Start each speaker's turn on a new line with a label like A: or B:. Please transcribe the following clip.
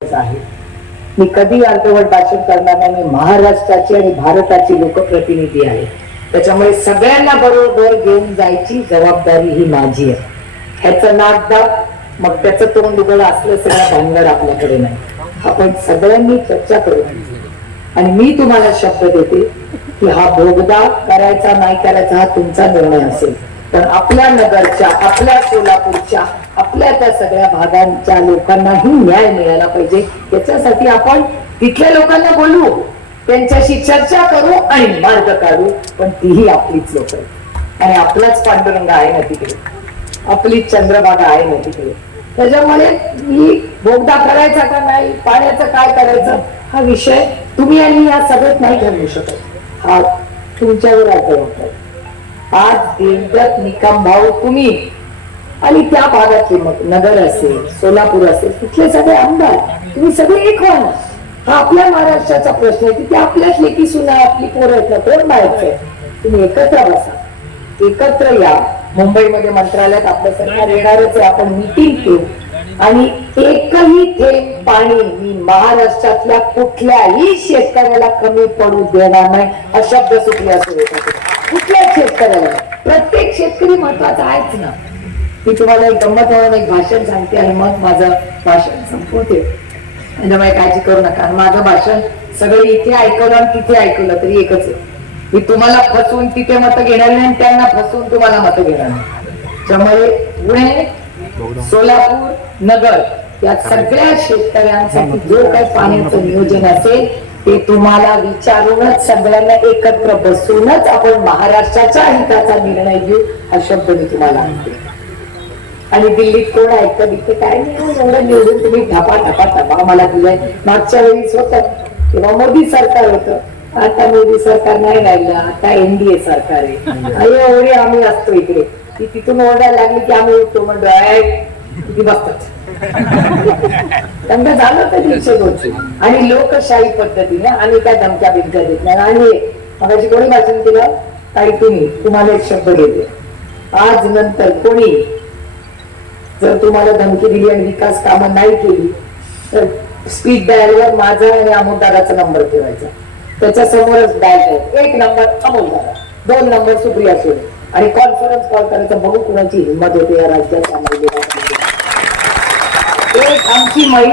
A: आहे मी कधी अर्धवट भाषण करणार नाही. मी महाराष्ट्राची आणि भारताची लोकप्रतिनिधी आहे. त्याच्यामुळे सगळ्यांना बरोबर घेऊन जायची जबाबदारी ही माझी आहे. ह्याचं नाक दाब मग त्याचं तोंड उघड असलं सगळं भानगड आपल्याकडे नाही. आपण सगळ्यांनी चर्चा करू. आणि मी तुम्हाला शब्द देते की हा भोगदा करायचा नाही करायचा हा तुमचा निर्णय असेल. पण आपल्या नगरच्या आपल्या सोलापूरच्या आपल्या त्या सगळ्या भागांच्या लोकांनाही न्याय मिळाला पाहिजे. याच्यासाठी आपण तिथल्या लोकांना बोलू त्यांच्याशी चर्चा करू आणि मार्ग काढू. पण तीही आपलीच लोक आहे आणि आपलाच पांडुरंग आहे ना तिकडे. आपलीच चंद्रभागा आहे ना तिकडे. त्याच्यामुळे मी बोगदा करायचा का नाही पाण्याचं काय करायचं हा विषय तुम्ही आणि या सगळ्यात नाही ठरवू शकत. हा तुमच्यावर आज देवदत्त निकम भाऊ तुम्ही आणि त्या भागातले मग नगर असेल सोलापूर असेल तिथले सगळे आमदार तुम्ही सगळे एक व्हा हा आपल्या महाराष्ट्राचा प्रश्न आहे तिथे आपल्याच लेखी सुना आपली पोरं आहेत ना कोण बाहेरचं आहे? तुम्ही एकत्र बसा. एकत्र या. मुंबईमध्ये मंत्रालयात आपलं सरकार येणारच आहे. आपण मीटिंग घेऊ आणि एकही थेंब पाणी मी महाराष्ट्रातल्या कुठल्याही शेतकऱ्याला कमी पडू देणार नाही हा शब्द सुटले असू देतात कुठल्याच शेतकऱ्याला? प्रत्येक शेतकरी महत्त्वाचा आहेच ना. मी तुम्हाला एक गंमत म्हणून एक भाषण सांगते आणि मग माझं भाषण संपवते. त्याच्यामुळे काळजी करू नका. आणि माझं भाषण सगळे इथे ऐकवलं आणि तिथे ऐकवलं तरी एकच आहे. मी तुम्हाला फसवून तिथे मतं घेणार नाही आणि त्यांना फसवून तुम्हाला मतं घेणार नाही. त्यामुळे पुणे सोलापूर नगर या सगळ्या शेतकऱ्यांसाठी जो काही पाण्याचं नियोजन असेल ते तुम्हाला विचारूनच सगळ्यांना एकत्र बसूनच आपण महाराष्ट्राच्या हिताचा निर्णय घेऊ हा शब्द मी तुम्हाला आणि दिल्लीत कोण ऐकतं तिथे काय नाही हो, एवढं निवडून तुम्ही धापा धापा धापा मला दिलंय. मागच्या वेळीच होतं. तेव्हा मोदी सरकार होतं. आता मोदी सरकार नाही राहिलं आता एनडीए सरकार आहे. एवढी आम्ही असतो इकडे. ती तिथून ओरडायला लागली की आम्ही उठतो म्हणतो "ऐ, किती बसतात. त्यांना झालं होतं दीडशे दोनशे. आणि लोकशाही पद्धतीने आम्ही काय धमक्या बिमक्या देत नाही. आणि मगाशी कोणी भाषण केलं? काही तुम्ही तुम्हाला एक शब्द देते. आज नंतर कोणी जर तुम्हाला धमकी दिली आणि विकास कामं नाही केली तर स्पीड डायलवर माझा आणि अमोलदाराचा नंबर ठेवायचा. त्याच्या समोरच डायल आहे एक नंबर अमोलदारा दोन नंबर सुप्रिया सुरे आणि कॉन्फरन्स कॉल करायचं बघू कुणाची हिंमत होते या राज्याच्या महिलेला एक आमची महिला